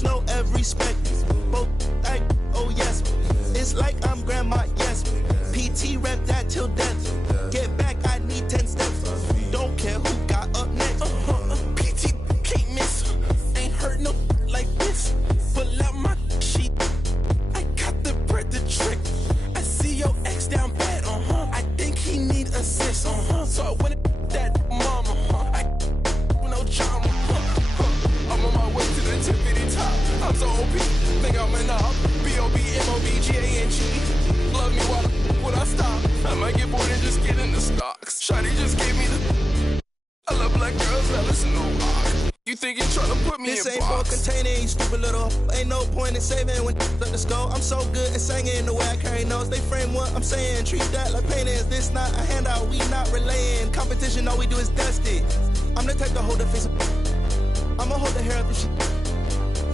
folks know every respect. Both like, oh yes. It's like I'm grandma, yes. PT rep that till death. Get back, I need 10 steps. Don't care who got up next. PT can't miss. Ain't heard no like this. Pull out my sheet. I got the bread to trick. I see your ex down bad, I think he need assist, So I went that mama, I no drama, I'm on my way to the tippity top. I'm so OP, think I'm an op. B-O-B-M-O-B-G-A-N-G. Love me while I stop. I might get bored and just get in the stocks. Shawty just gave me the. I love black girls that listen to rock. You think you're trying to put me this in ain't box? For containing, you stupid little. Ain't no point in saving when let the skull. I'm so good at singing the way I carry notes. They frame what I'm saying. Treat that like paintings. This not a handout. We not relaying. Competition, all we do is dust it. I'm the type to hold the face. I'ma hold the hair up and shit.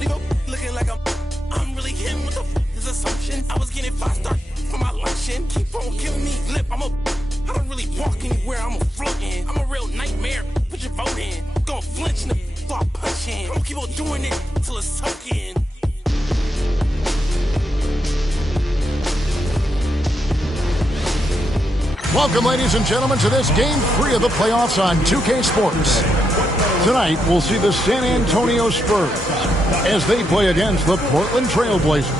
You go looking like I'm really him. What the is assumption? I was getting 5-star for my luncheon. Keep on giving me lip. I don't really walk anywhere. I'm a floating. I'm a real nightmare. Put your vote in. Gonna flinch in the start punching. I'm gonna keep on doing it till it's soaking. Welcome, ladies and gentlemen, to this Game 3 of the playoffs on 2K Sports. Tonight, we'll see the San Antonio Spurs as they play against the Portland Trail Blazers.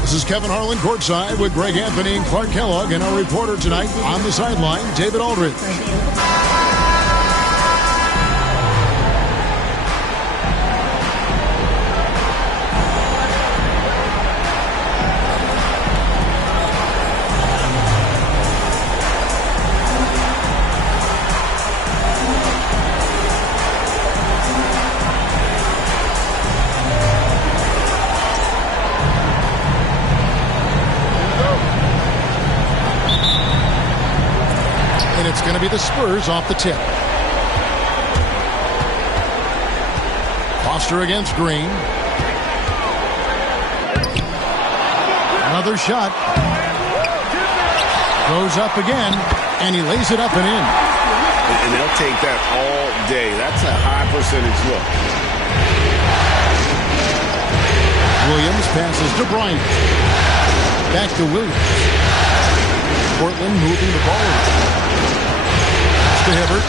This is Kevin Harlan courtside with Greg Anthony and Clark Kellogg, and our reporter tonight on the sideline, David Aldridge. It's going to be the Spurs off the tip. Foster against Green. Another shot. Goes up again, and he lays it up and in. And they'll take that all day. That's a high percentage look. Williams passes to Bryant. Back to Williams. Portland moving the ball around. To Hibbert.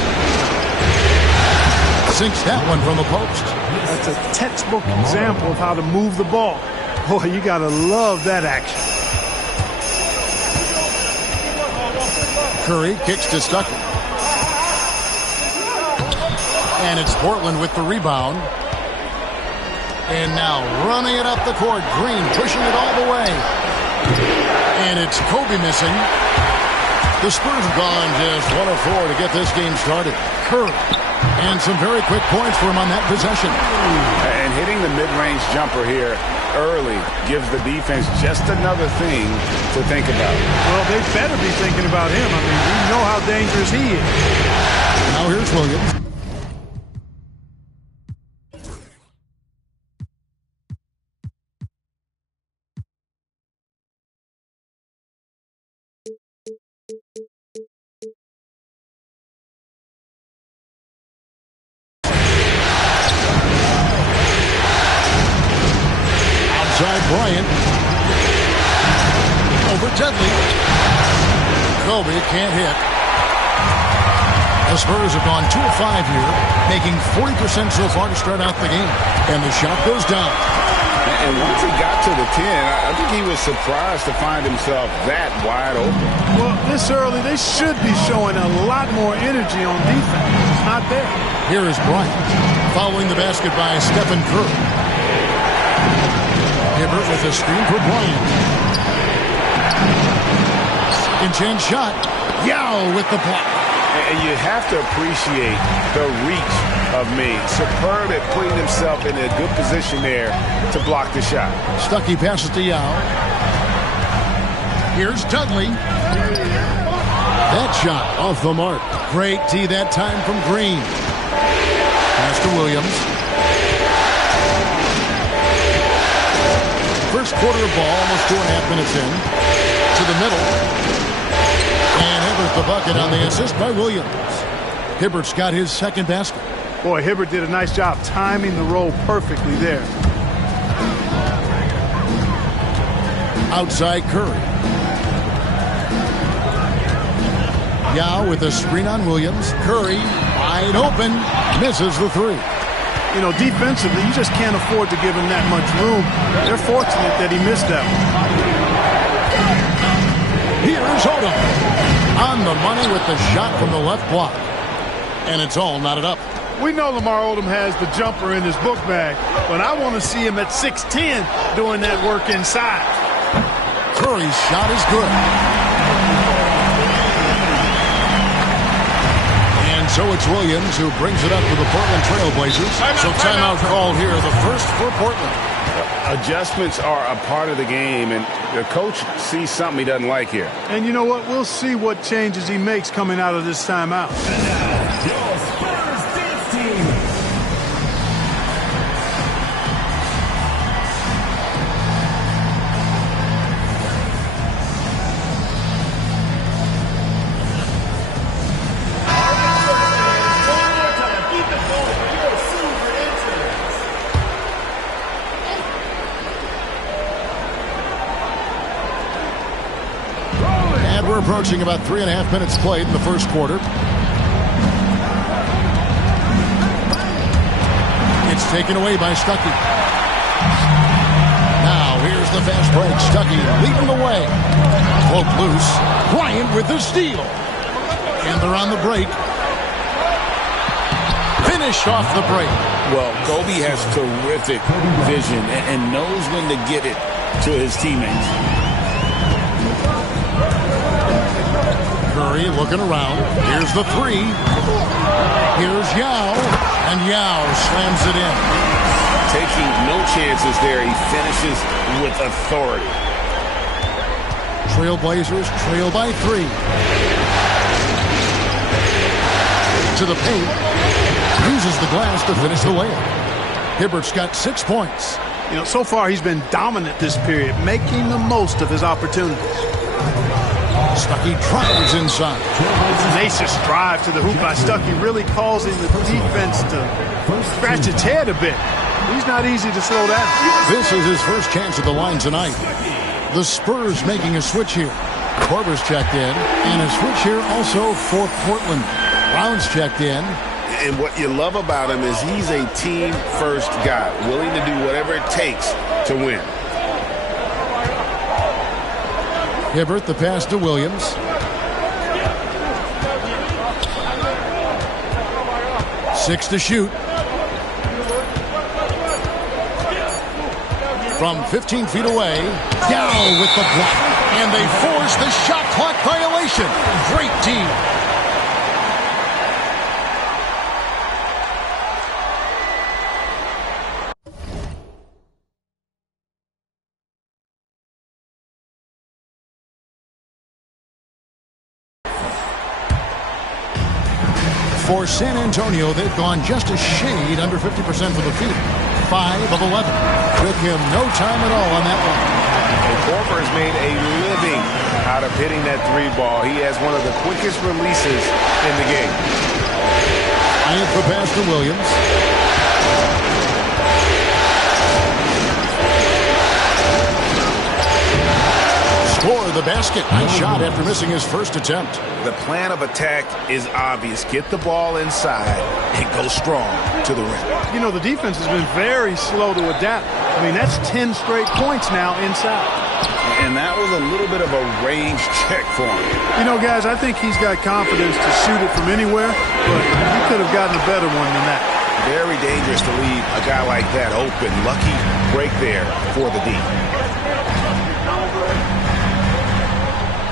Sinks that one from the post. That's a textbook example of how to move the ball. Boy, you got to love that action. Curry kicks to Stuckey. And it's Portland with the rebound. And now running it up the court. Green pushing it all the way. And it's Kobe missing. The Spurs have gone just 1 of 4 to get this game started. Curry. And some very quick points for him on that possession. And hitting the mid-range jumper here early gives the defense just another thing to think about. Well, they better be thinking about him. I mean, we know how dangerous he is. Now here's Williams. Bryant over Dudley. Kobe can't hit. The Spurs have gone 2 of 5 here, making 40% so far to start out the game. And the shot goes down. And once he got to the 10, I think he was surprised to find himself that wide open. Well, this early, they should be showing a lot more energy on defense. It's not there. Here is Bryant following the basket by Stephen Curry. Hibbert with a screen for Bryant. Second chance shot. Yao with the block. And you have to appreciate the reach of Meade. Superb at putting himself in a good position there to block the shot. Stuckey passes to Yao. Here's Dudley. That shot off the mark. Great tee that time from Green. Pass to Williams. First quarter of ball, almost 2.5 minutes in. To the middle. And Hibbert the bucket on the assist by Williams. Hibbert's got his second basket. Boy, Hibbert did a nice job timing the roll perfectly there. Outside Curry. Yao with a screen on Williams. Curry wide open. Misses the three. You know, defensively, you just can't afford to give him that much room. They're fortunate that he missed that one. Here's Odom. On the money with the shot from the left block. And it's all knotted up. We know Lamar Odom has the jumper in his book bag, but I want to see him at 6'10" doing that work inside. Curry's shot is good. And so it's Williams who brings it up to the Portland Trailblazers. So timeout called here, the first for Portland. Adjustments are a part of the game, and the coach sees something he doesn't like here. And you know what? We'll see what changes he makes coming out of this timeout. Your Spurs dance team. We're approaching about 3.5 minutes played in the first quarter. It's taken away by Stuckey. Now here's the fast break. Stuckey leading the way. Cloak loose. Bryant with the steal. And they're on the break. Finished off the break. Well, Kobe has terrific vision and knows when to get it to his teammates. Curry looking around. Here's the three. Here's Yao. And Yao slams it in. Taking no chances there. He finishes with authority. Trailblazers trail by 3. To the paint. Uses the glass to finish the layup. Hibbert's got 6 points. You know, so far he's been dominant this period, making the most of his opportunities. Stuckey tries inside. Tenacious drive to the hoop by Stuckey, really causing the defense to scratch its head a bit. He's not easy to slow down. This is his first chance at the line tonight. The Spurs making a switch here. Korver's checked in, and a switch here also for Portland. Brown's checked in. And what you love about him is he's a team-first guy, willing to do whatever it takes to win. Hibbert, the pass to Williams. Six to shoot. From 15 feet away, down with the block. And they force the shot clock violation. Great team. For San Antonio, they've gone just a shade under 50% for the field. 5 of 11. Took him no time at all on that one. Korver has made a living out of hitting that 3 ball. He has one of the quickest releases in the game. And for pass to Williams. Score the basket. Nice shot after missing his first attempt. The plan of attack is obvious. Get the ball inside and go strong to the rim. You know, the defense has been very slow to adapt. I mean, that's 10 straight points now inside. And that was a little bit of a range check for him. You know, guys, I think he's got confidence to shoot it from anywhere, but he could have gotten a better one than that. Very dangerous to leave a guy like that open. Lucky break there for the D.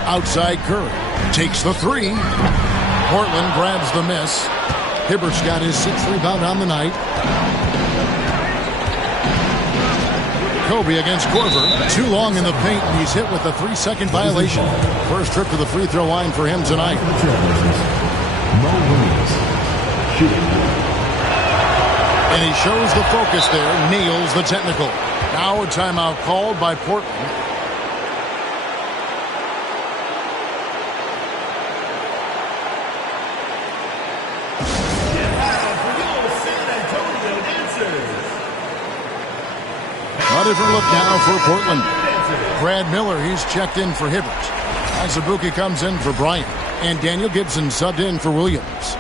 Outside Curry. Takes the 3. Portland grabs the miss. Hibbert's got his 6th rebound on the night. Kobe against Korver. Too long in the paint, and he's hit with a 3-second violation. First trip to the free throw line for him tonight. And he shows the focus there. Nails the technical. Now a timeout called by Portland. A different look now for Portland. Brad Miller, he's checked in for Hibbert. Azubuike comes in for Bryant. And Daniel Gibson subbed in for Williams.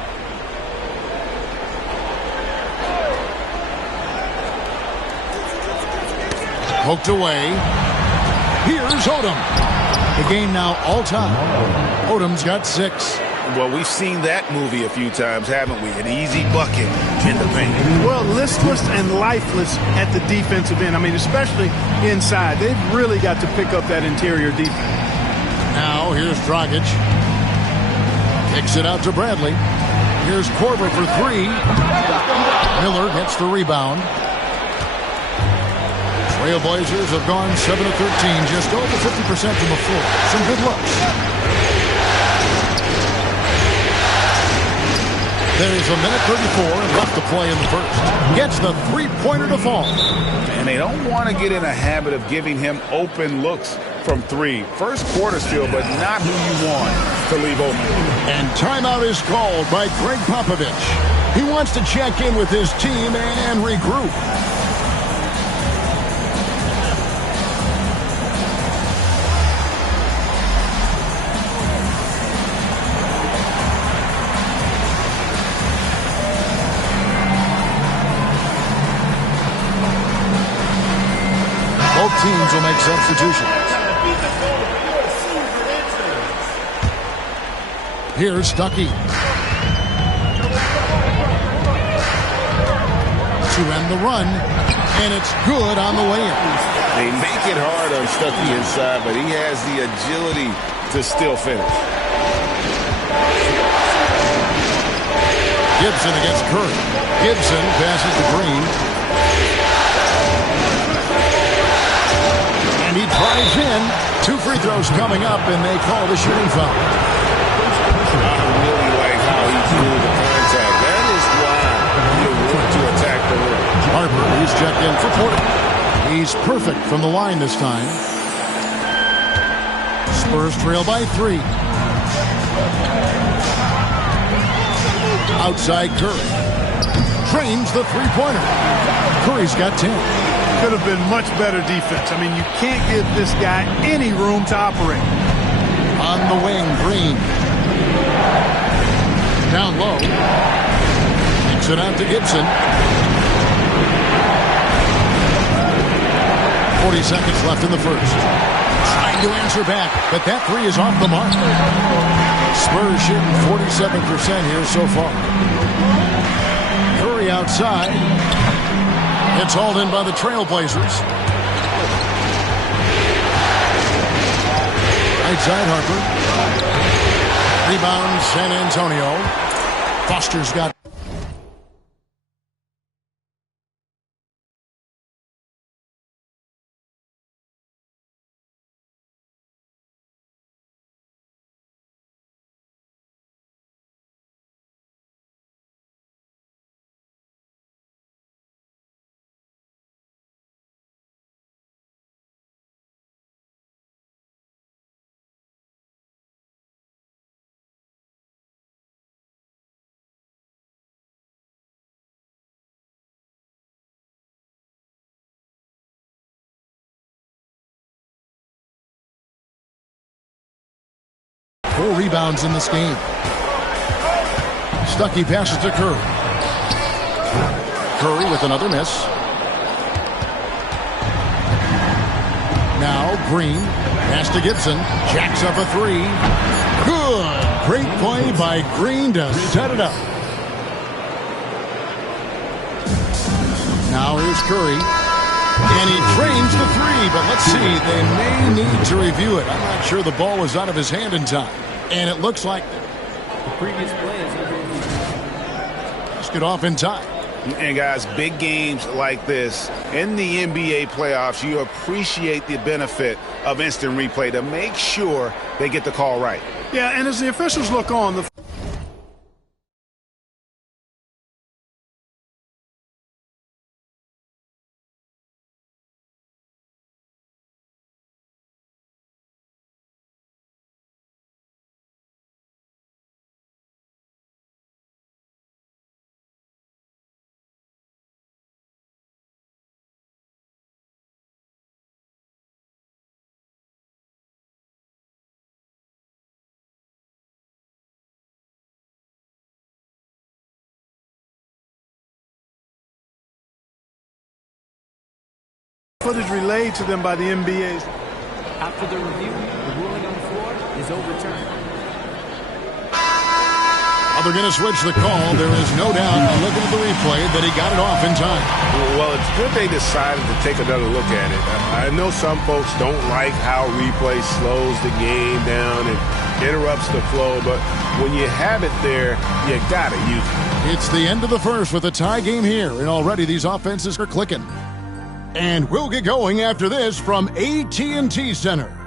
Poked away. Here's Odom. The game now all-time. Odom's got 6. Well, we've seen that movie a few times, haven't we? An easy bucket in the paint. Well, listless and lifeless at the defensive end. I mean, especially inside. They've really got to pick up that interior defense. Now, here's Dragic. Kicks it out to Bradley. Here's Korver for 3. Miller gets the rebound. Trailblazers have gone 7 of 13, just over 50% from the floor. Some good looks. There's a minute 34 left to play in the first. Gets the three-pointer to fall. And they don't want to get in a habit of giving him open looks from 3. First quarter still, but not who you want to leave open. And timeout is called by Greg Popovich. He wants to check in with his team and regroup. Both teams will make substitutions. Here's Stuckey. To end the run, and it's good on the way in. They make it hard on Stuckey inside, but he has the agility to still finish. Gibson against Curry. Gibson passes to Green. And he drives in. 2 free throws coming up, and they call the shooting foul. I really like how he drew the contact. That is why you want to attack the rim. Harper, he's checked in for Portland. He's perfect from the line this time. Spurs trail by 3. Outside Curry. Trains the three-pointer. Curry's got 10. Could have been much better defense. I mean, you can't give this guy any room to operate. On the wing, Green. Down low. Kicks it out to Gibson. 40 seconds left in the first. Trying to answer back, but that 3 is off the mark. Spurs shooting 47% here so far. Curry outside. It's hauled in by the Trailblazers. Right side, Harper. Rebound, San Antonio. Foster's got Four rebounds in this game. Stuckey passes to Curry. Curry with another miss. Now Green. Pass to Gibson. Jacks up a 3. Good. Great play by Green to set it up. Now here's Curry. And he trains the 3, but let's see. They may need to review it. I'm not sure the ball was out of his hand in time. And it looks like the previous play is just get off in time. And guys, big games like this in the NBA playoffs, you appreciate the benefit of instant replay to make sure they get the call right. Yeah, and as the officials look on, the Footage relayed to them by the NBA. After the review, the ruling on the floor is overturned. They're going to switch the call. There is no doubt, looking at the replay, that he got it off in time. Well, it's good they decided to take another look at it. I know some folks don't like how replay slows the game down and interrupts the flow, but when you have it there, you got to use it. It's the end of the first with a tie game here, and already these offenses are clicking. And we'll get going after this from AT&T Center.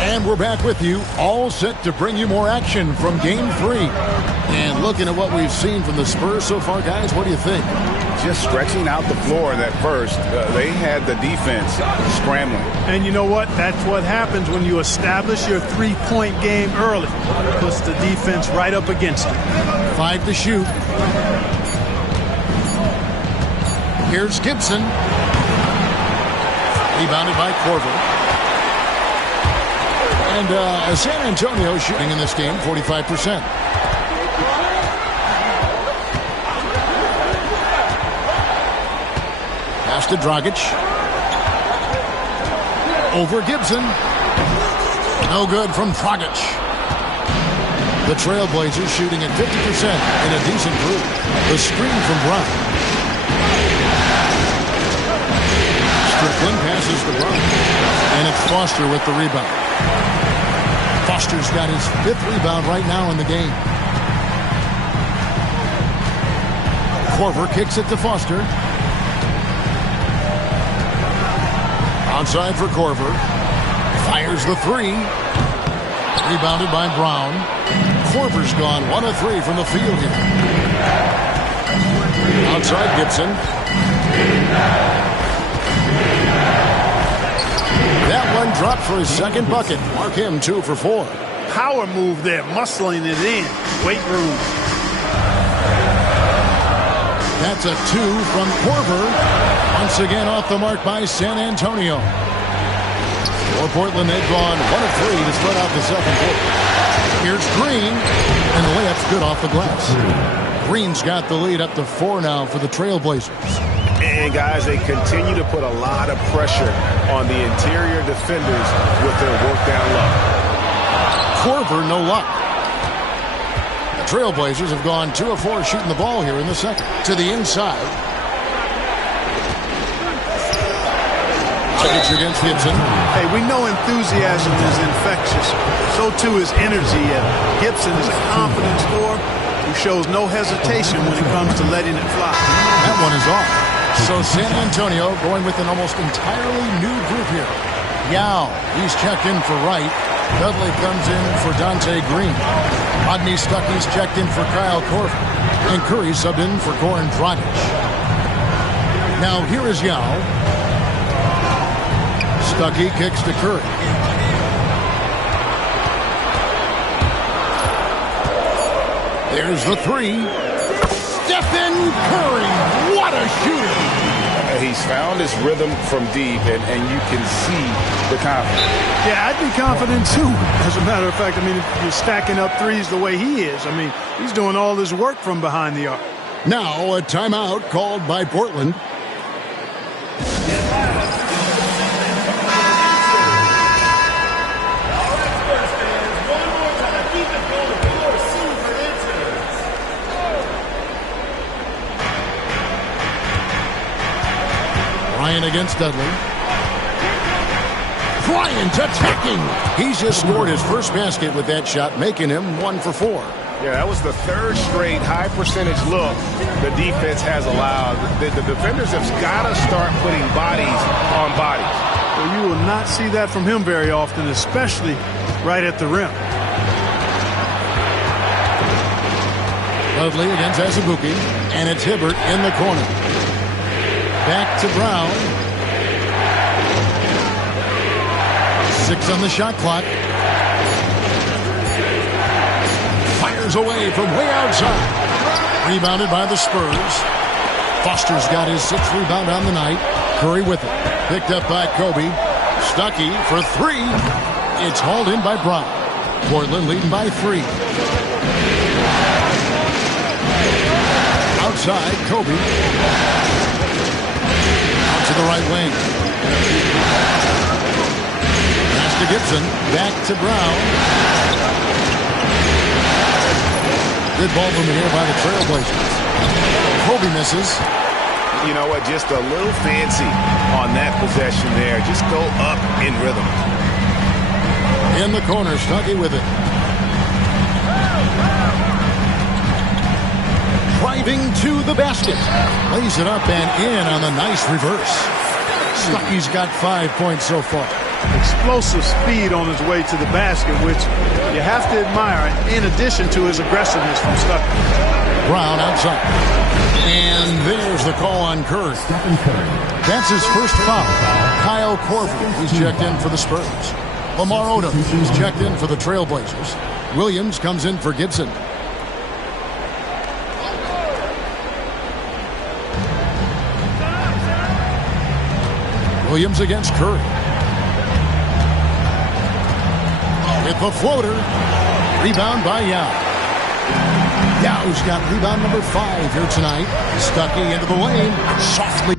And we're back with you, all set to bring you more action from Game 3. And looking at what we've seen from the Spurs so far, guys, what do you think? Just stretching out the floor in that first. They had the defense scrambling. And you know what? That's what happens when you establish your three-point game early. It puts the defense right up against it. 5 to shoot. Here's Gibson. Rebounded by Corver. And San Antonio shooting in this game 45%. Pass to Dragic. Over Gibson. No good from Dragic. The Trailblazers shooting at 50% in a decent group. The screen from Brown. Strickland passes to Brown. And it's Foster with the rebound. Foster's got his 5th rebound right now in the game. Corver kicks it to Foster. Outside for Corver. Fires the 3. Rebounded by Brown. Corver's gone 1 of 3 from the field here. Outside Gibson. That one dropped for his 2nd bucket. Mark him 2 for 4. Power move there, muscling it in. Weight room. That's a 2 from Corver. Once again off the mark by San Antonio. For Portland, they've gone 1 of 3 to start out the 2nd quarter. Here's Green, and the layup's good off the glass. Green's got the lead up to 4 now for the Trailblazers. And, guys, they continue to put a lot of pressure on the interior defenders with their work down low. Corver, no luck. The Trailblazers have gone 2 of 4 shooting the ball here in the 2nd. To the inside. Dragic against Gibson. Hey, we know enthusiasm is infectious. So, too, is energy. Gibson is a confident scorer who shows no hesitation when it comes to letting it fly. That one is off. So San Antonio going with an almost entirely new group here. Yao, he's checked in for Wright. Dudley comes in for Dante Green. Rodney Stuckey's checked in for Kyle Korver. And Curry subbed in for Goran Dragic. Now here is Yao. Stuckey kicks to Curry. There's the 3. Stephen Curry, what a shooter! He's found his rhythm from deep, and you can see the confidence. Yeah, I'd be confident too. As a matter of fact, I mean, if you're stacking up threes the way he is, I mean, he's doing all his work from behind the arc. Now a timeout called by Portland. Bryant against Dudley. Bryant attacking. He's just scored his first basket with that shot, making him 1 for 4. Yeah, that was the 3rd straight high percentage look the defense has allowed. The defenders have got to start putting bodies on bodies. Well, you will not see that from him very often, especially right at the rim. Dudley against Azubuike, and it's Hibbert in the corner. Back to Brown. 6 on the shot clock. Fires away from way outside. Rebounded by the Spurs. Foster's got his 6th rebound on the night. Curry with it. Picked up by Kobe. Stuckey for 3. It's hauled in by Brown. Portland leading by 3. Outside, Kobe. Out to the right wing. Pass to Gibson. Back to Brown. Good ball from here by the Trailblazers. Kobe misses. You know what? Just a little fancy on that possession there. Just go up in rhythm. In the corner, Stuckey with it. Driving to the basket. Lays it up and in on the nice reverse. Stuckey's got 5 points so far. Explosive speed on his way to the basket, which you have to admire, in addition to his aggressiveness from Stuckey. Brown outside. And there's the call on Curry. That's his first foul. Kyle Korver, he's checked in for the Spurs. Lamar Odom, he's checked in for the Trailblazers. Williams comes in for Gibson. Williams against Curry. With the floater. Rebound by Yao. Yao's got rebound number 5 here tonight. Stuckey into the lane. Softly.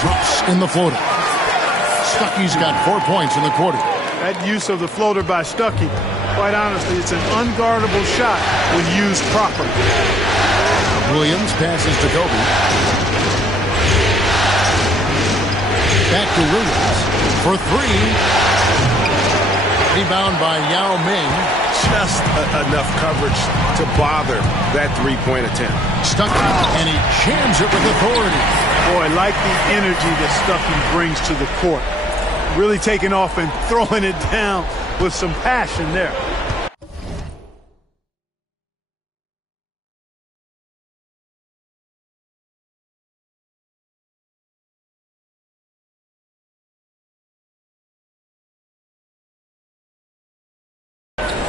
Drops in the floater. Stuckey's got 4 points in the quarter. That use of the floater by Stuckey, quite honestly, it's an unguardable shot when used properly. Williams passes to Kobe. Back to Williams for 3. Rebound by Yao Ming. Just enough coverage to bother that 3-point attempt. Stuckey, and he jams it with authority. Boy, like the energy that Stuckey brings to the court. Really taking off and throwing it down with some passion there.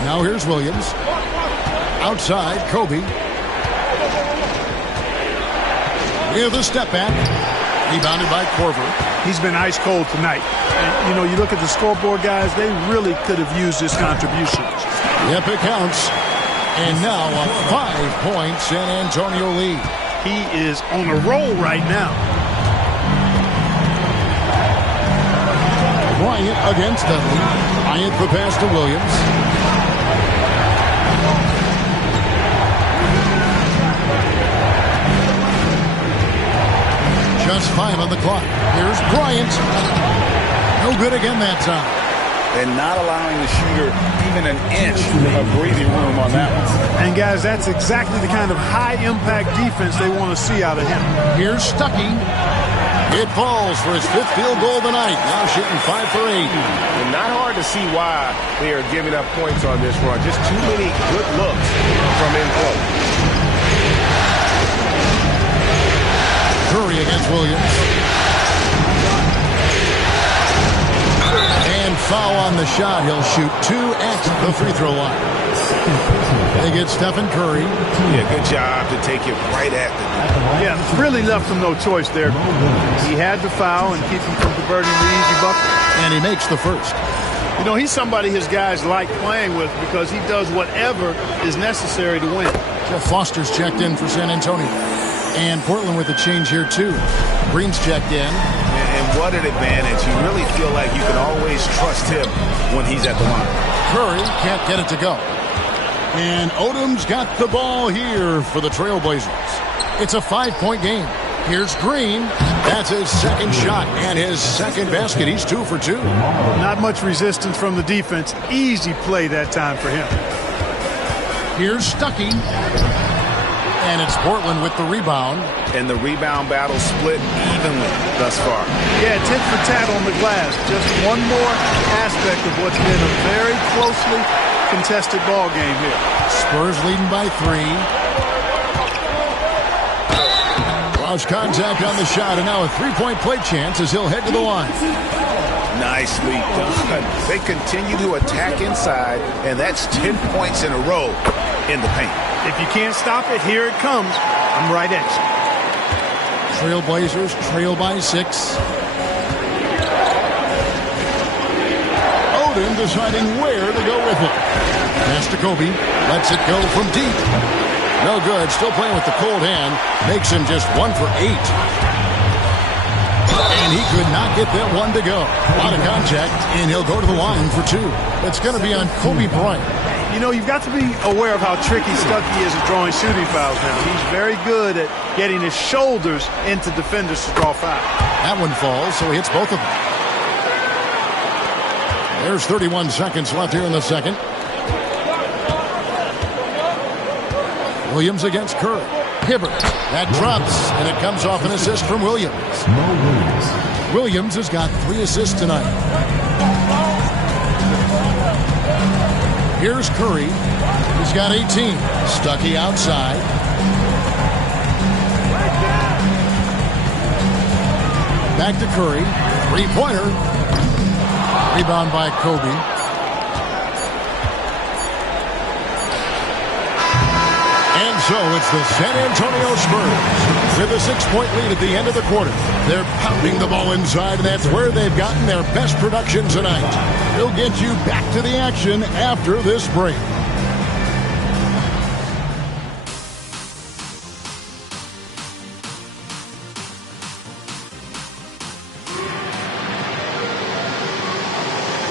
Now here's Williams. Outside, Kobe. With a step back. Rebounded by Korver. He's been ice cold tonight. And, you know, you look at the scoreboard, guys, they really could have used his contribution. Yep, it counts. And now a 5-point San Antonio lead. He is on a roll right now. Bryant against Dudley. Bryant the pass to Williams. Just 5 on the clock. Here's Bryant. No good again that time. And not allowing the shooter even an inch of breathing room on that one. And, guys, that's exactly the kind of high-impact defense they want to see out of him. Here's Stuckey. It falls for his 5th field goal of the night. Now shooting 5 for 8. And not hard to see why they are giving up points on this run. Just too many good looks from in close. Curry against Williams. And foul on the shot. He'll shoot 2 at the free throw line. They get Stephen Curry. Yeah, good job to take it right at them. Yeah, really left him no choice there. He had to foul and keep him from converting the easy bucket. And he makes the first. You know, he's somebody his guys like playing with because he does whatever is necessary to win. Jeff Foster's checked in for San Antonio. And Portland with a change here, too. Green's checked in. And what an advantage. You really feel like you can always trust him when he's at the line. Curry can't get it to go. And Odom's got the ball here for the Trailblazers. It's a 5-point game. Here's Green. That's his second shot and his second basket. He's 2 for 2. Not much resistance from the defense. Easy play that time for him. Here's Stuckey. And it's Portland with the rebound. And the rebound battle split evenly thus far. Yeah, tit for tat on the glass. Just one more aspect of what's been a very closely contested ball game here. Spurs leading by 3. Lost contact on the shot, and now a three-point play chance as he'll head to the line. Nicely done. They continue to attack inside, and that's 10 points in a row in the paint. If you can't stop it, here it comes. I'm right at you. Trailblazers trail by 6. Odin deciding where to go with it. Pass to Kobe. Lets it go from deep. No good. Still playing with the cold hand. Makes him just 1 for 8. And he could not get that one to go. A lot of contact, and he'll go to the line for 2. It's going to be on Kobe Bryant. You know, you've got to be aware of how tricky Stuckey is at drawing shooting fouls now. He's very good at getting his shoulders into defenders to draw fouls. That one falls, so he hits both of them. There's 31 seconds left here in the second. Williams against Curry. Hibbert. That drops, and it comes off an assist from Williams. Williams has got 3 assists tonight. Here's Curry. He's got 18. Stuckey outside. Back to Curry. Three-pointer. Rebound by Kobe. And so it's the San Antonio Spurs with a 6-point lead at the end of the quarter. They're pounding the ball inside, and that's where they've gotten their best production tonight. We'll get you back to the action after this break.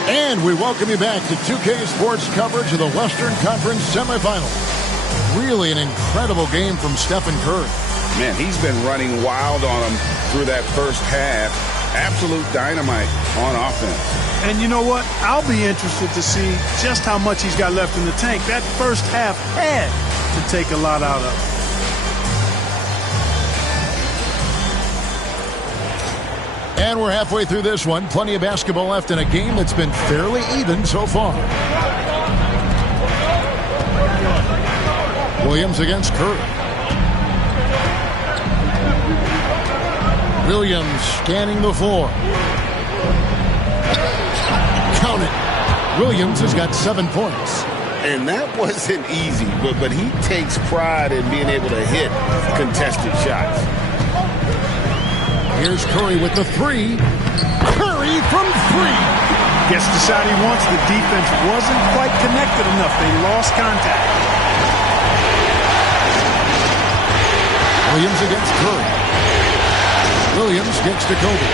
And we welcome you back to 2K Sports coverage of the Western Conference semifinals. Really an incredible game from Stephen Curry. Man, he's been running wild on them through that first half. Absolute dynamite on offense. And you know what? I'll be interested to see just how much he's got left in the tank. That first half had to take a lot out of him. And we're halfway through this one. Plenty of basketball left in a game that's been fairly even so far. Williams against Curry. Williams scanning the floor. Count it. Williams has got 7 points. And that wasn't easy, but he takes pride in being able to hit contested shots. Here's Curry with the 3. Curry from 3. Gets the shot he wants. The defense wasn't quite connected enough. They lost contact. Williams against Curry. Williams gets to Kobe.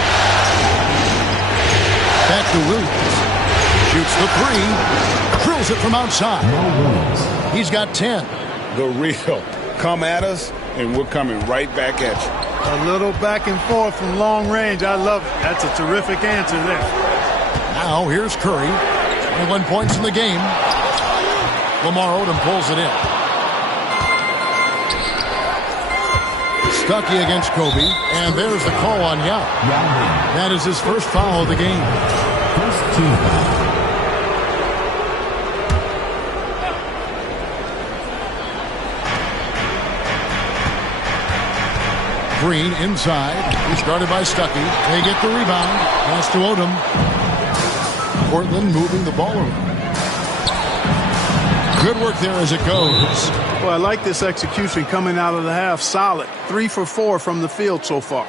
Back to Williams. Shoots the 3. Drills it from outside. He's got 10. The real. Come at us, and we're coming right back at you. A little back and forth from long range. I love it. That's a terrific answer there. Now here's Curry. 21 points in the game. Lamar Odom pulls it in. Stuckey against Kobe, and there's the call on Yao. That is his first foul of the game. First team foul. Green inside. He's guarded by Stuckey. They get the rebound. Pass to Odom. Portland moving the ball around. Good work there as it goes. Well, I like this execution coming out of the half. Solid. 3 for 4 from the field so far.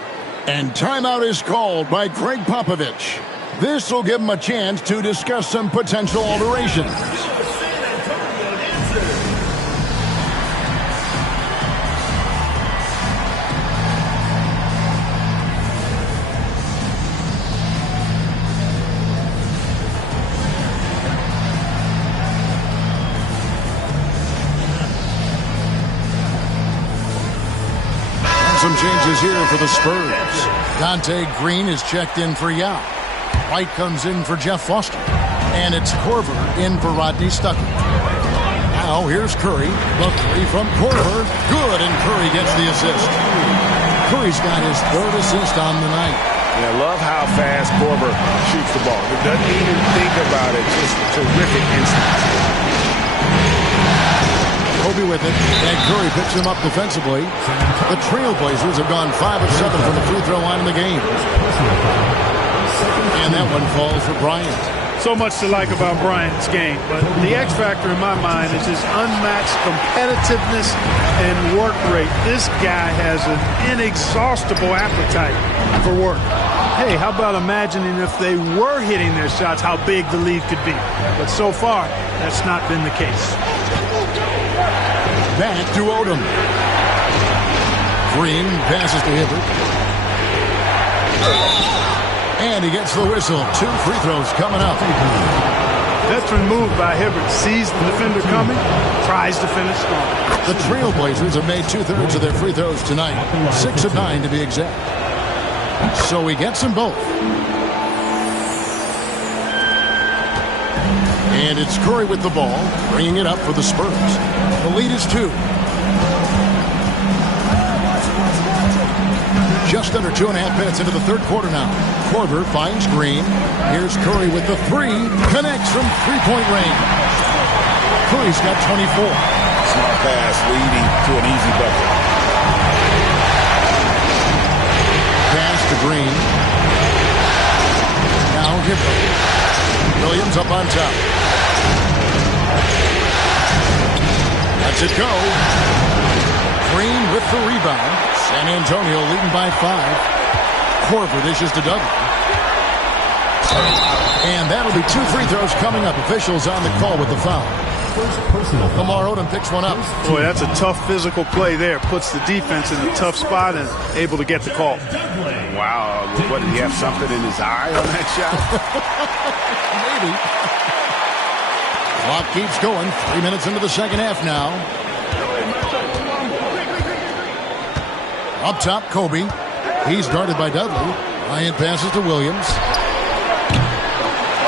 And timeout is called by Greg Popovich. This will give him a chance to discuss some potential alterations. Some changes here for the Spurs. Dante Green is checked in for Yao. White comes in for Jeff Foster. And it's Korver in for Rodney Stuckey. Now here's Curry. The three from Korver. Good, and Curry gets the assist. Curry's got his third assist on the night. Yeah, I love how fast Korver shoots the ball. He doesn't even think about it. Just terrific instinct. Kobe with it, and Curry picks him up defensively. The Trailblazers have gone 5 of 7 from the free throw line in the game. And that one falls for Bryant. So much to like about Bryant's game, but the X factor in my mind is his unmatched competitiveness and work rate. This guy has an inexhaustible appetite for work. Hey, how about imagining if they were hitting their shots, how big the lead could be? But so far, that's not been the case. Back to Odom. Green passes to Hibbert. And he gets the whistle. 2 free throws coming up. Veteran move by Hibbert. Sees the defender coming, tries to finish strong. The Trailblazers have made 2/3 of their free throws tonight. 6 of 9 to be exact. So he gets them both. And it's Curry with the ball, bringing it up for the Spurs. The lead is 2. Just under 2.5 minutes into the third quarter now. Korver finds Green. Here's Curry with the 3. Connects from three-point range. Curry's got 24. Smart pass leading to an easy bucket. Pass to Green. Now Hibbert. Williams up on top. Lets it go. Green with the rebound. San Antonio leading by 5. Korver dishes to Dudley. And that'll be 2 free throws coming up. Officials on the call with the foul. Lamar Odom picks one up. Boy, that's a tough physical play there. Puts the defense in a tough spot and able to get the call. Wow. What, did he have something in his eye on that shot? Maybe. Clock keeps going. 3 minutes into the second half now. Up top, Kobe. He's guarded by Dudley. Bryant passes to Williams.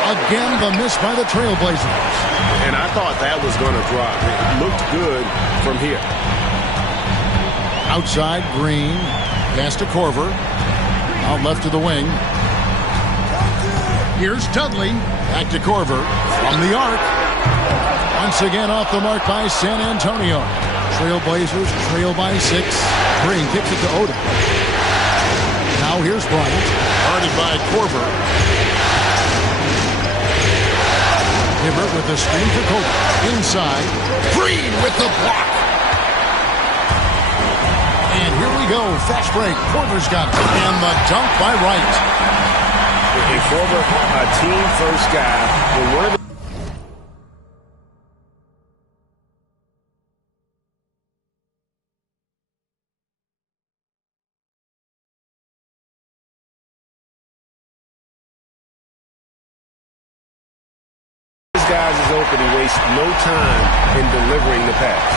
Again, the miss by the Trailblazers. And I thought that was going to drop. It looked good from here. Outside, Green. Pass to Korver. Out left to the wing. Here's Dudley. Back to Korver. From the arc. Once again off the mark by San Antonio. Trailblazers trail by 6. Green kicks it to Odom. Now here's Bryant. Guarded by Korver. Hibbert with the screen for Kobe. Inside. Green with the block. And here we go. Fast break. Korver's got it. And the dunk by Wright. And Korver, a team-first guy. When one of the guys is open, he wastes no time in delivering the pass.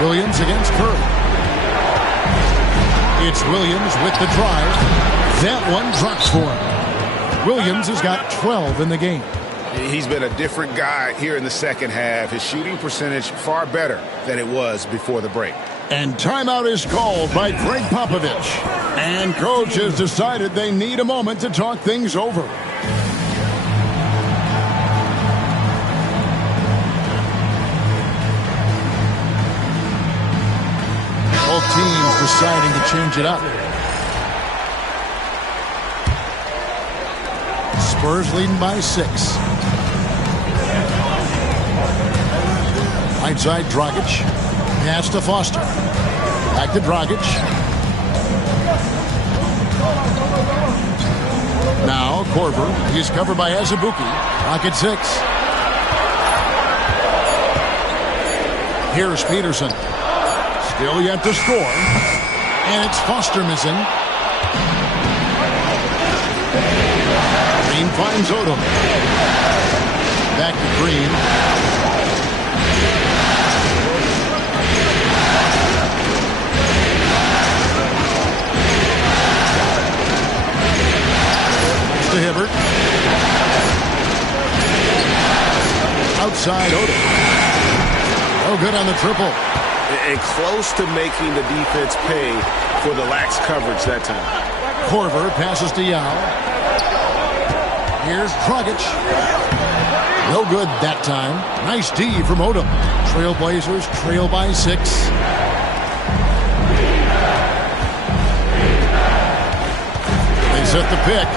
Williams against Curry. It's Williams with the drive. That one drops for him. Williams has got 12 in the game. He's been a different guy here in the second half. His shooting percentage far better than it was before the break. And timeout is called by Greg Popovich. And coach has decided they need a moment to talk things over. Both teams deciding to change it up. Spurs leading by 6. Right side, Dragic. Pass to Foster. Back to Dragic. Now Korver. He's covered by Azubuike. Rocket 6. Here's Peterson. Still yet to score. And it's Foster missing. Green finds Odom. Back to Green. side, Odom. Oh, good on the triple. And close to making the defense pay for the lax coverage that time. Korver passes to Yao. Here's Dragic. No good that time. Nice D from Odom. Trailblazers trail by 6. They set the pick.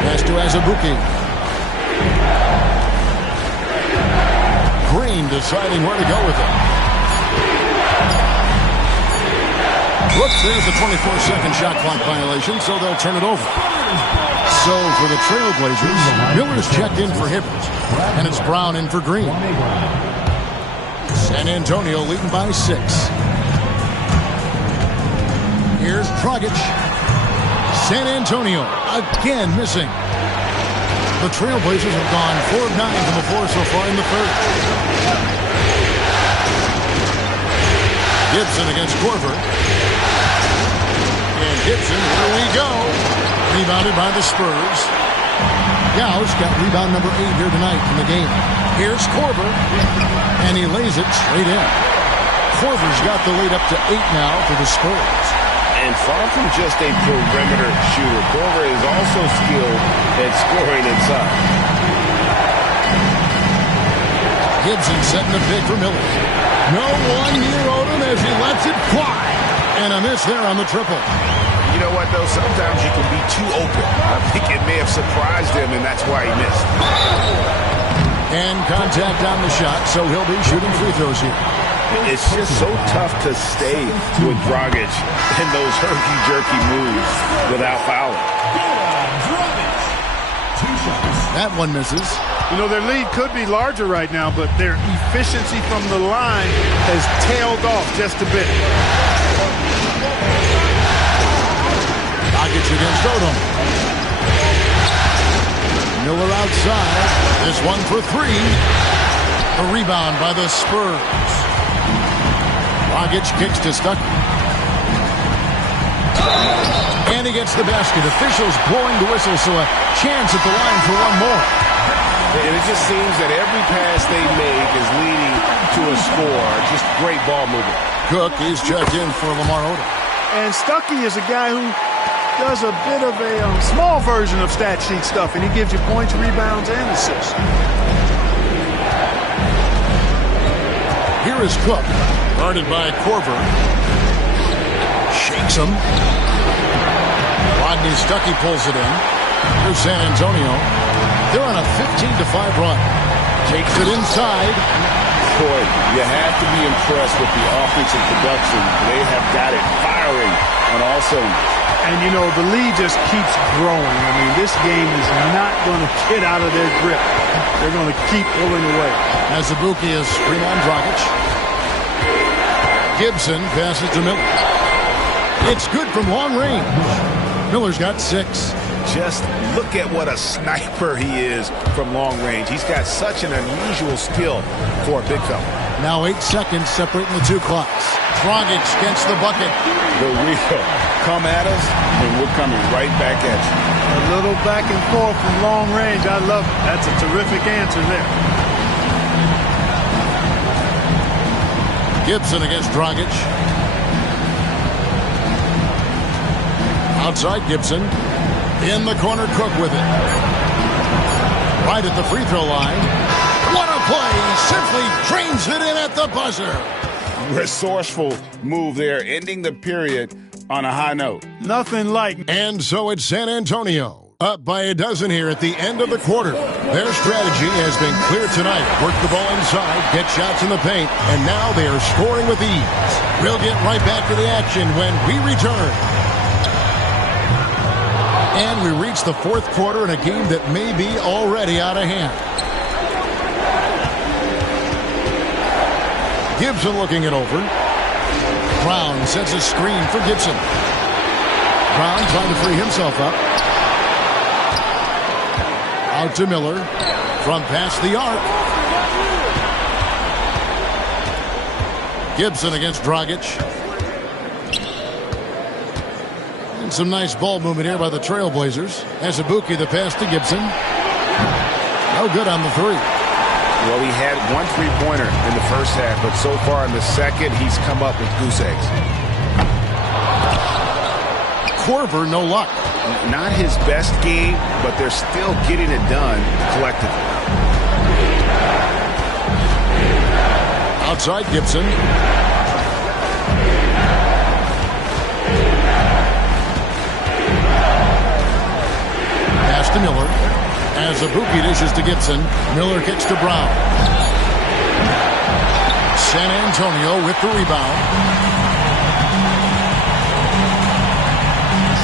Pass to Azubuike. Green deciding where to go with it. Whoops, there's the 24-second shot clock violation, so they'll turn it over. So for the Trailblazers, Miller's checked in for Hibbert, and it's Brown in for Green. San Antonio leading by 6. Here's Dragic. San Antonio again missing. The Trailblazers have gone 4 of 9 from the floor so far in the third. Gibson against Korver. And Gibson, here we go. Rebounded by the Spurs. Yao's got rebound number 8 here tonight in the game. Here's Korver. And he lays it straight in. Korver's got the lead up to 8 now for the Spurs. And far from just a perimeter shooter, Korver is also skilled at scoring inside. Gibson setting the pick for Miller. No one near Odom as he lets it fly. And a miss there on the triple. You know what, though? Sometimes you can be too open. I think it may have surprised him, and that's why he missed. And contact on the shot, so he'll be shooting free throws here. It's just so tough to stay with Dragic in those herky-jerky moves without fouling. That one misses. You know, their lead could be larger right now, but their efficiency from the line has tailed off just a bit. Dragic against Odom. Miller outside. This one for 3. A rebound by the Spurs. Dragic kicks to Stuckey. And he gets the basket. Officials blowing the whistle, so a chance at the line for one more. And it just seems that every pass they make is leading to a score. Just great ball movement. Cook, he's checked in for Lamar Odom. And Stuckey is a guy who does a bit of a small version of stat sheet stuff, and he gives you points, rebounds, and assists. Here is Cook, guarded by Korver. Shakes him. Rodney Stuckey pulls it in. Here's San Antonio. They're on a 15-5 run. Takes it inside. Boy, you have to be impressed with the offensive production. They have got it firing on all cylinders. And, you know, the lead just keeps growing. I mean, this game is not going to get out of their grip. They're going to keep pulling away. Azubuike is screen on Dragic. Gibson passes to Miller. It's good from long range. Miller's got 6. Just look at what a sniper he is from long range. He's got such an unusual skill for a big fella. Now 8 seconds separating the 2 clocks. Dragic gets the bucket. The real. Come at us, and we're coming right back at you. A little back and forth from long range. I love it. That's a terrific answer there. Gibson against Dragic. Outside Gibson. In the corner, Cook with it. Right at the free throw line. What a play! Simply drains it in at the buzzer. Resourceful move there, ending the period on a high note. Nothing like. And so it's San Antonio, up by a dozen here at the end of the quarter. Their strategy has been clear tonight. Work the ball inside, get shots in the paint, and now they are scoring with ease. We'll get right back to the action when we return. And we reach the 4th quarter in a game that may be already out of hand. Gibson looking it over. Brown sets a screen for Gibson. Brown trying to free himself up. Out to Miller. From past the arc. Gibson against Dragic. And some nice ball movement here by the Trailblazers. Azubuike the pass to Gibson. No good on the three. Well, he had one three-pointer in the first half, but so far in the second, he's come up with goose eggs. Korver, no luck. Not his best game, but they're still getting it done collectively. Outside Gibson. Pass to Miller. As Abuki dishes to Gibson, Miller kicks to Brown. San Antonio with the rebound.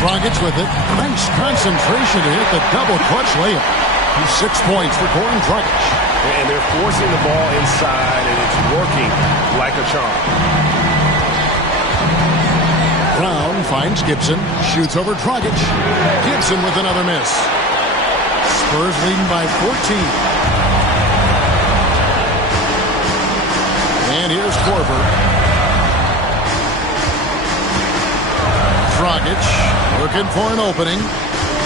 Dragic with it. Nice concentration to hit the double clutch layup. 6 points for Goran Dragic. And they're forcing the ball inside, and it's working like a charm. Brown finds Gibson. Shoots over Dragic. Gibson with another miss. Spurs leading by 14. And here's Korver. Dragic looking for an opening.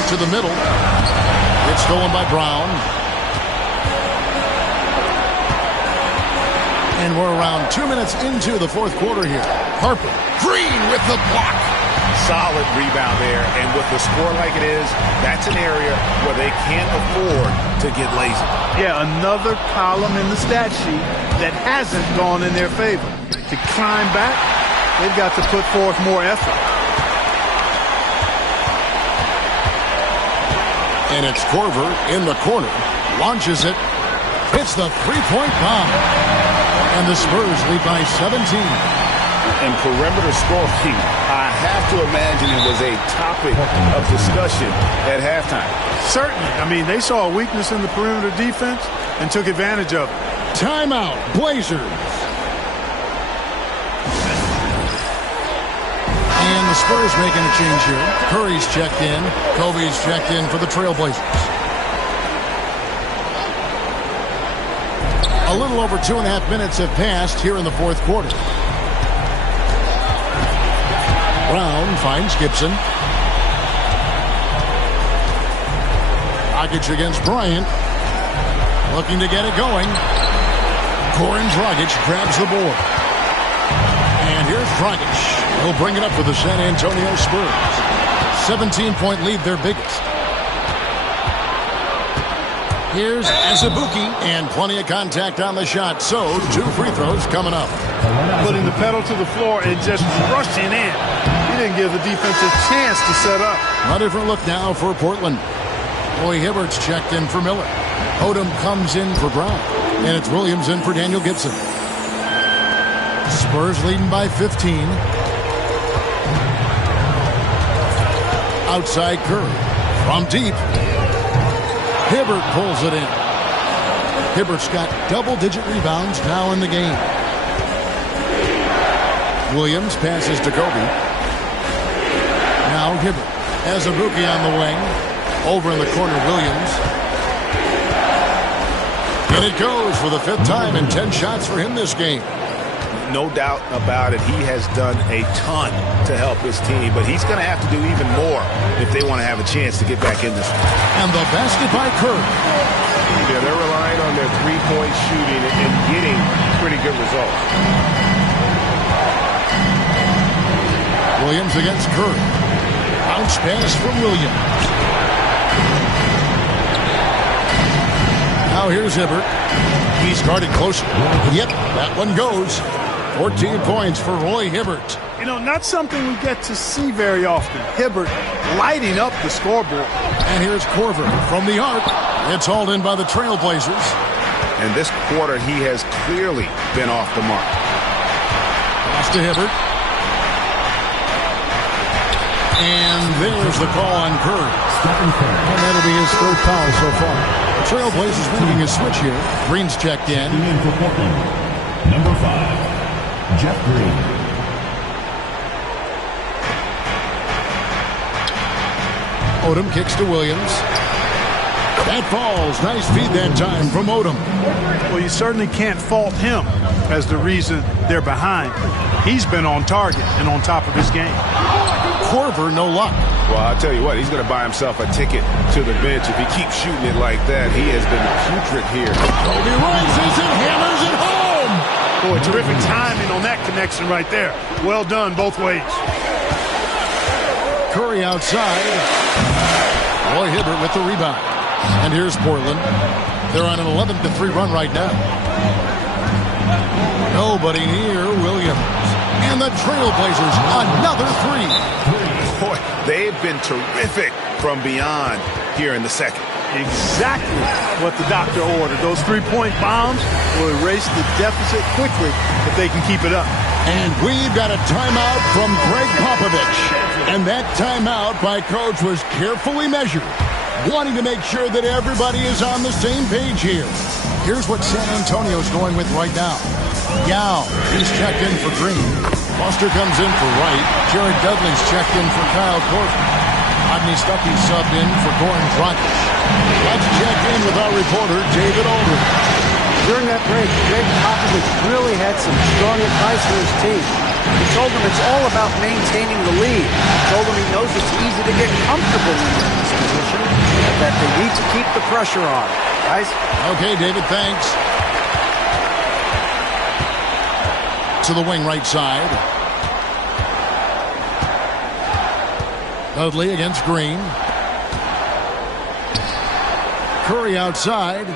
To the middle. It's stolen by Brown. And we're around 2 minutes into the fourth quarter here. Harper. Green with the block. Solid rebound there, and with the score like it is, that's an area where they can't afford to get lazy. Yeah, another column in the stat sheet that hasn't gone in their favor. To climb back, they've got to put forth more effort. And it's Korver in the corner. Launches it. Hits the three-point bomb. And the Spurs lead by 17. And perimeter scoring, I have to imagine it was a topic of discussion at halftime. Certainly. I mean, they saw a weakness in the perimeter defense and took advantage of it. Timeout, Blazers. And the Spurs making a change here. Curry's checked in. Kobe's checked in for the Trailblazers. A little over 2.5 minutes have passed here in the fourth quarter. Brown finds Gibson. Dragic against Bryant. Looking to get it going. Goran Dragic grabs the board. And here's Dragic. He'll bring it up for the San Antonio Spurs. 17-point lead, their biggest. Here's Azubuike, and plenty of contact on the shot. So, 2 free throws coming up. Putting the pedal to the floor and just rushing in. He didn't give the defense a chance to set up. A different look now for Portland. Roy Hibbert's checked in for Miller. Odom comes in for Brown. And it's Williams in for Daniel Gibson. Spurs leading by 15. Outside Curry. From deep. Hibbert pulls it in. Hibbert's got double-digit rebounds now in the game. Williams passes to Kobe. Now Hibbert. Azubuike on the wing. Over in the corner, Williams. And it goes for the 5th time and 10 shots for him this game. No doubt about it. He has done a ton to help his team, but he's going to have to do even more if they want to have a chance to get back in this one. And the basket by Curry. Yeah, they're relying on their three-point shooting and getting pretty good results. Williams against Curry. Bounce pass from Williams. Now here's Hibbert. He's guarded closer. Yep, that one goes. 14 points for Roy Hibbert. You know, not something we get to see very often. Hibbert lighting up the scoreboard. And here's Korver from the arc. It's hauled in by the Trailblazers. And this quarter, he has clearly been off the mark. Pass to Hibbert. And there's the call on Curry. And that'll be his 3rd foul so far. The Trailblazers making a switch here. Green's checked in. Number 5. Jeff Green. Odom kicks to Williams. That falls. Nice feed that time from Odom. Well, you certainly can't fault him as the reason they're behind. He's been on target and on top of of his game. Korver, no luck. Well, I'll tell you what, he's going to buy himself a ticket to the bench. If he keeps shooting it like that, he has been putrid here. Kobe rises and hammers it home. Boy, terrific timing on that connection right there. Well done both ways. Curry outside. Roy Hibbert with the rebound. And here's Portland. They're on an 11-3 run right now. Nobody near Williams. And the Trailblazers, another three. Boy, they've been terrific from beyond here in the second. Exactly what the doctor ordered. Those three-point bombs will erase the deficit quickly if they can keep it up. And we've got a timeout from Greg Popovich. And that timeout by Coach was carefully measured, wanting to make sure that everybody is on the same page here. Here's what San Antonio's going with right now. Yao, he's checked in for Green. Foster comes in for Wright. Jared Dudley's checked in for Kyle Korver. Rodney Stuckey subbed in for Goran Dragic. Let's check in with our reporter, David Aldridge. During that break, Greg Popovich really had some strong advice for his team. He told them it's all about maintaining the lead. He told them he knows it's easy to get comfortable in this position, and that they need to keep the pressure on. Guys? Okay, David, thanks. To the wing right side. Dudley against Green. Curry outside.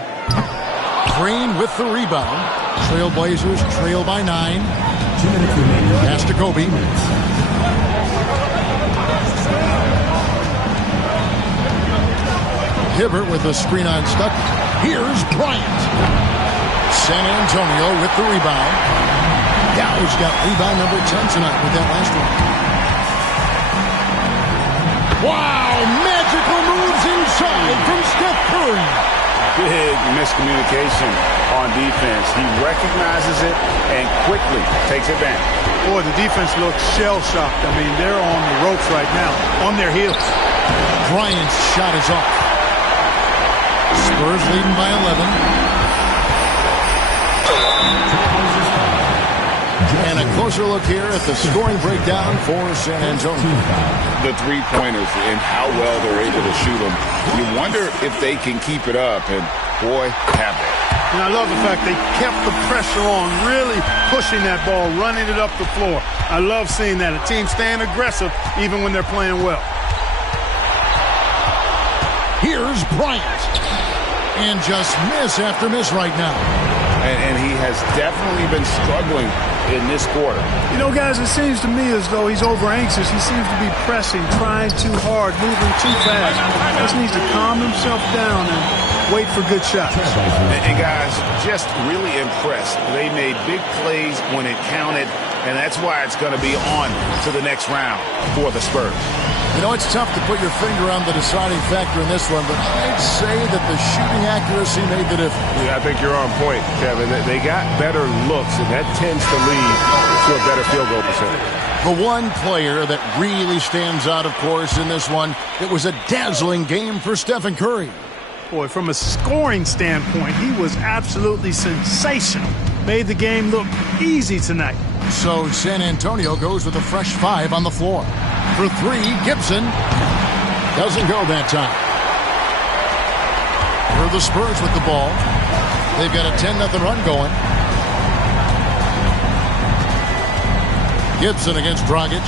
Green with the rebound. Trailblazers trail by 9. 2 minutes remaining. Pass to Kobe. Hibbert with the screen on Stuckey. Here's Bryant. San Antonio with the rebound. Yow's got rebound number 10 tonight with that last one. Wow, magical moves inside from Steph Curry. Big miscommunication on defense. He recognizes it and quickly takes advantage. Boy, the defense looks shell-shocked. I mean, they're on the ropes right now, on their heels. Bryant's shot is off. Spurs leading by 11. And a closer look here at the scoring breakdown for San Antonio. The three-pointers and how well they're able to shoot them. You wonder if they can keep it up, and boy, have they. And I love the fact they kept the pressure on, really pushing that ball, running it up the floor. I love seeing that. A team staying aggressive even when they're playing well. Here's Bryant. And just miss after miss right now. And he has definitely been struggling in this quarter. You know, guys, it seems to me as though he's over-anxious. He seems to be pressing, trying too hard, moving too fast. He just needs to calm himself down and wait for good shots. And guys, just really impressed. They made big plays when it counted, and that's why it's going to be on to the next round for the Spurs. You know, it's tough to put your finger on the deciding factor in this one, but I'd say that the shooting accuracy made the difference. Yeah, I think you're on point, Kevin. They got better looks, and that tends to lead to a better field goal percentage. The one player that really stands out, of course, in this one, it was a dazzling game for Stephen Curry. Boy, from a scoring standpoint, he was absolutely sensational. Made the game look easy tonight. So San Antonio goes with a fresh 5 on the floor. For 3, Gibson doesn't go that time. Here are the Spurs with the ball. They've got a 10-0 run going. Gibson against Dragic.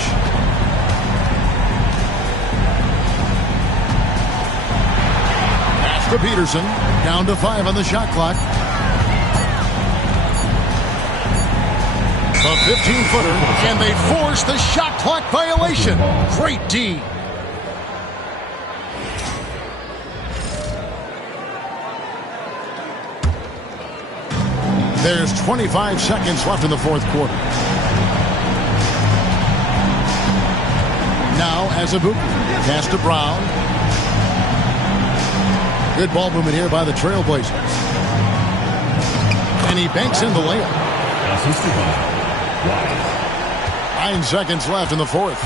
Pass to Peterson. Down to 5 on the shot clock. A 15-footer, and they force the shot clock violation. Great D. There's 25 seconds left in the fourth quarter. Now, Azubuike. Pass to Brown. Good ball movement here by the Trailblazers. And he banks in the layup. 9 seconds left in the fourth.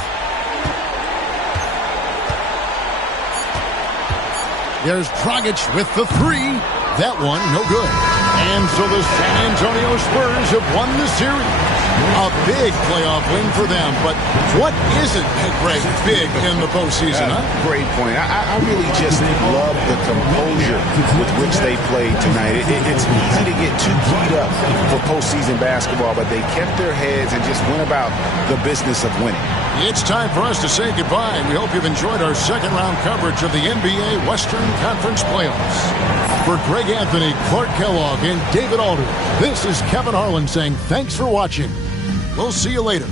There's Dragic with the 3. That one, no good. And so the San Antonio Spurs have won the series. A big playoff win for them. But what isn't, Greg, big in the postseason, huh? Great point. I really just love the composure with which they played tonight. It's easy to get too keyed up for postseason basketball, but they kept their heads and just went about the business of winning. It's time for us to say goodbye. We hope you've enjoyed our second-round coverage of the NBA Western Conference Playoffs. For Greg Anthony, Clark Kellogg, and David Alder, this is Kevin Harlan saying thanks for watching. We'll see you later.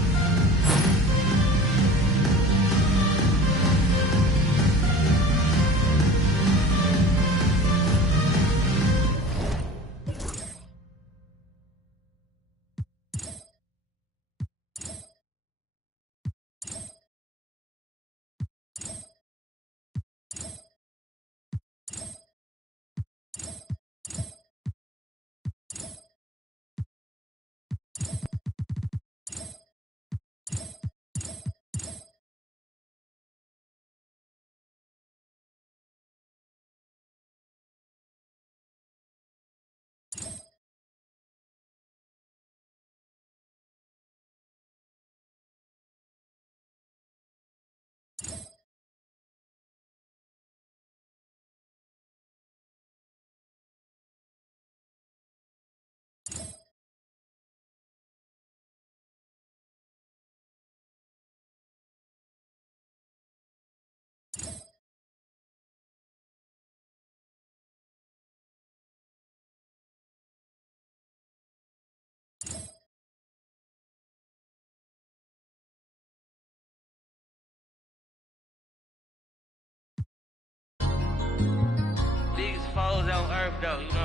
Biggest foes on earth, though. You know